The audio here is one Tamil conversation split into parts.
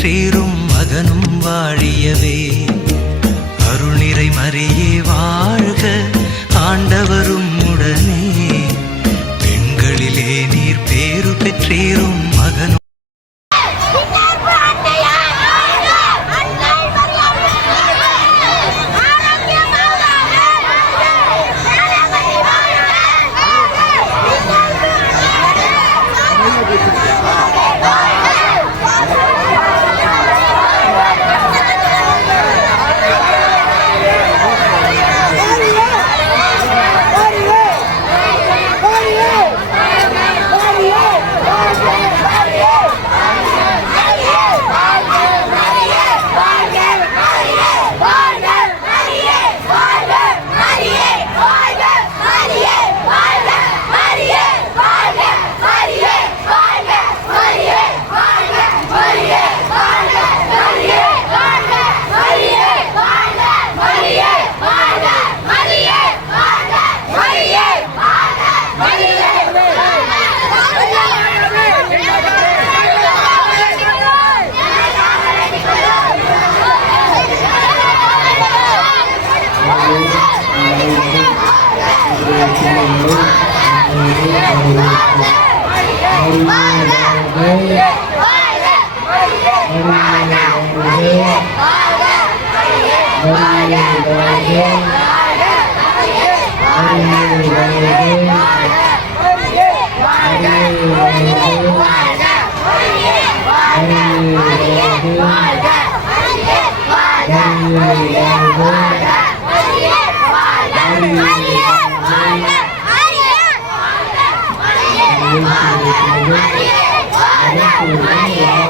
பெற்றேரும் மகனும் வாழியவே. அருள்நிறை மறியே வாழ்க ஆண்டவரும் உடனே. பெண்களிலே நீர் பேரு பெற்றேரும் Yeah.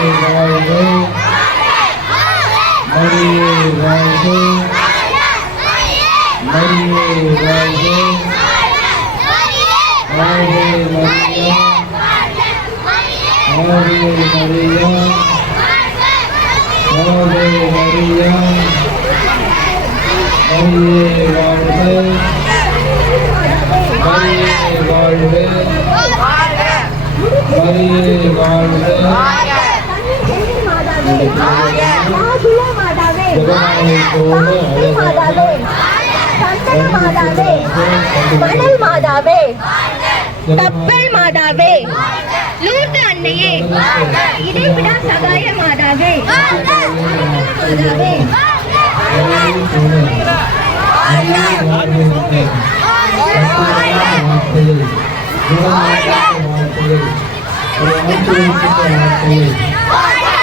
வாழ்க மரியே வாழ்க மரியே வாழ்க வாழ்க மரியா வாழ்க மரியா வாழ்க வாழ்க மணல் மாதாவே கப்பல் மாதாவே லூர்து அன்னையே இடைவிடா சகாய மாதாவே மாதாவே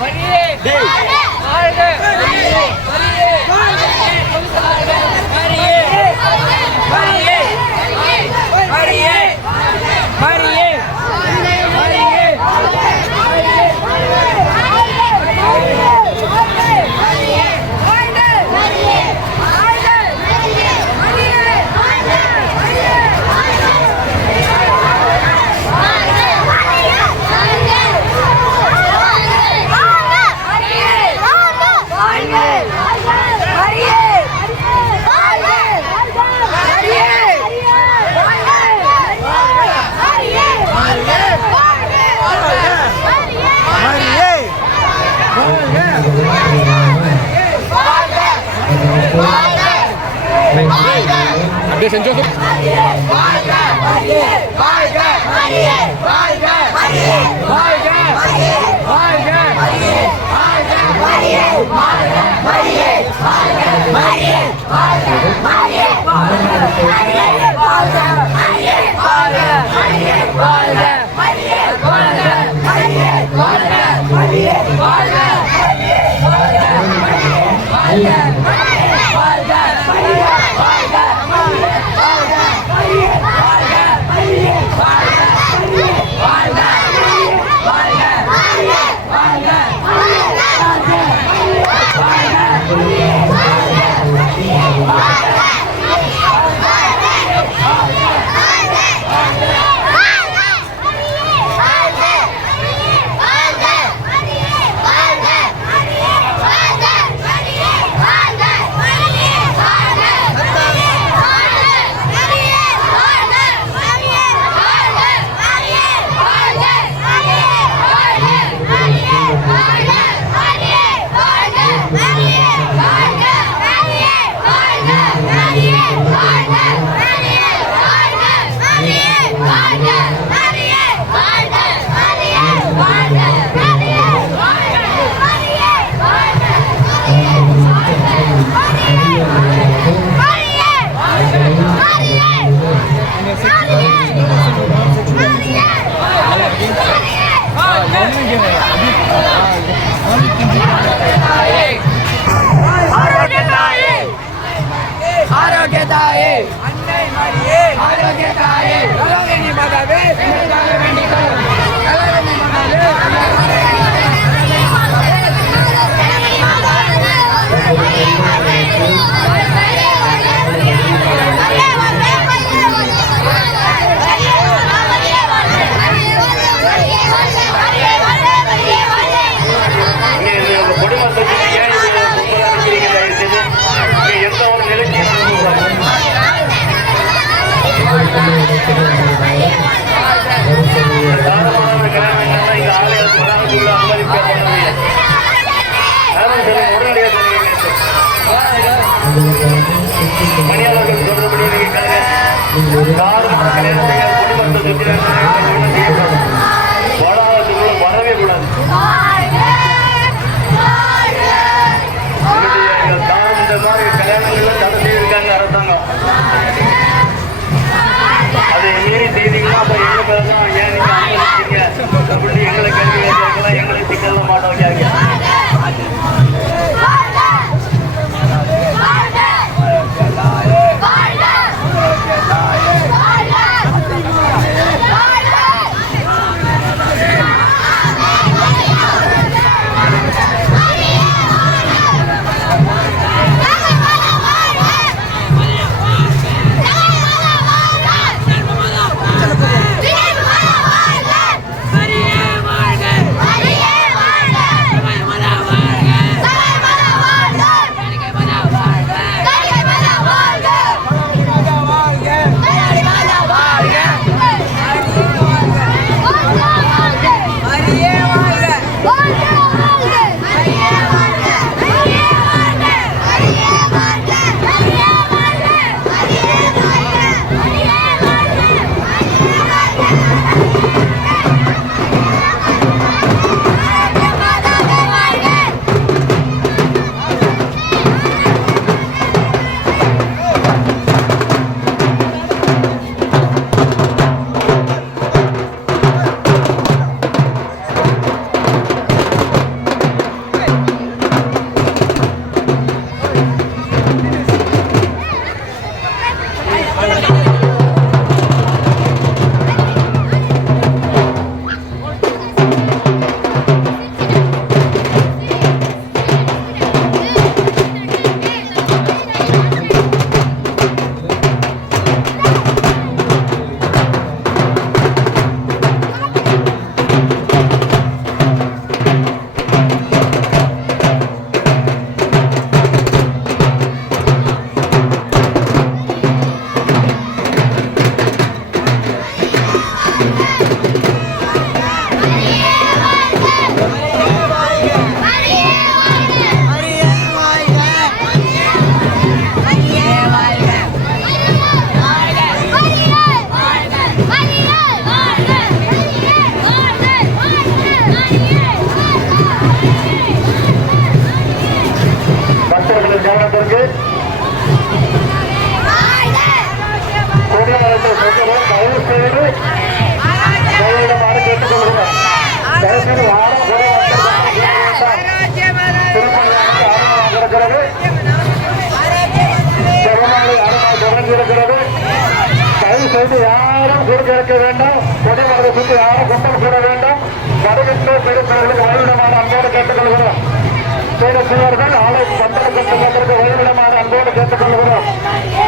வழியே. வாழ்க வழியே. வழியே. வாழ்க ஆரோக்கியதாயே எங்களை கேள்வி கேட்கலாம் எங்களை சிக்கல்ல மாட்டோம் வைக்காங்க யாரும் வேண்டும். இருக்க வேண்டாம் சுற்றி யாரும் குட்டம் கூட வேண்டும். வருகின்ற பெருந்தவர்களுக்கு வழிவிடமான அன்போடு கேட்டுக்கொள்கிறோம். பேரசியர்கள் ஆலை பந்தல கட்டுவதற்கு வழிவிடமான அன்போடு கேட்டுக்கொள்கிறோம்.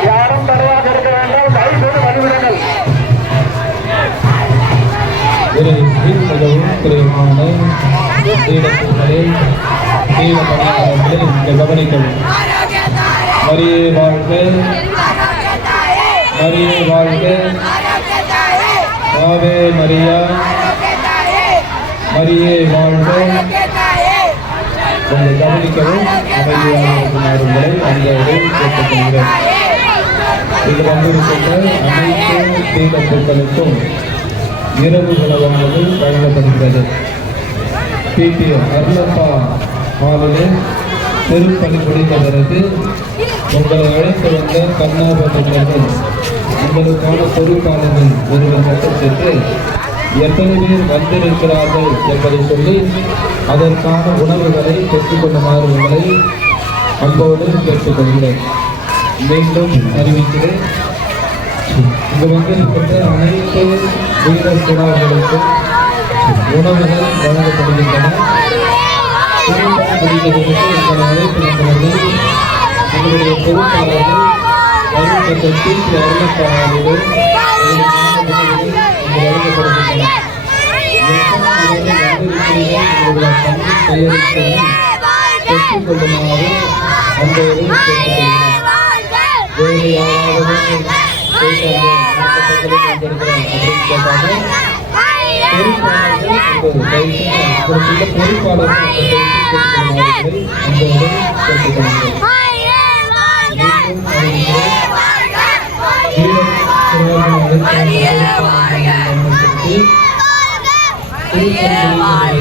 யாரும் தடையாக இருக்க வேண்டும். கைகூடு வழிவிடுங்கள். இறைவனின் மிகவும் பிரியமான சீடர்களே சீட பணியாளர்களே இங்கே கவனிக்கவும். மரியே வாழ்க. மரியே வாழ்க. ஆவே மரியா. மரியே வாழ்க. உங்களை கவனிக்கவும் அமைதியாக இருக்குமாறு உங்களை அன்போடு கேட்டுக்கொள்கிறேன். இது வந்திருக்கின்ற அனைத்து தீபத்துக்களுக்கும் இரவு உணவானது வழங்கப்படுகிறது. பிபிஎம் அருளப்பா மாவட்ட திருப்பணி முடிந்த பிறகு உங்களை அழைத்து வந்த கர்நாடகர்கள் உங்களுக்கான பொறுப்பாளர்கள் ஒருவர் கட்டத்திற்கு எத்தனை பேர் வந்திருக்கிறார்கள் என்பதை சொல்லி அதற்கான உணவுகளை பெற்றுக்கொள்ளுமாறு உங்களை அன்போடு கேட்டுக்கொள்கிறேன். மீண்டும் அறிவிக்கிறேன். இங்கு வந்திருக்கின்ற அனைத்து வீரர் குணார்களுக்கும் உணவுகள் வழங்கப்படுகின்றன. திருமணம் முடிந்ததற்கு உங்களை அழைத்து வந்தவர்கள் எங்களுடைய பொறுப்பாளர்கள் அறிவிக்கப்பட்ட தீர்ப்பு அருளப்பாளர்கள் வழங்கப்படுகின்றன பெற்றுக் கொள்ளுமாறு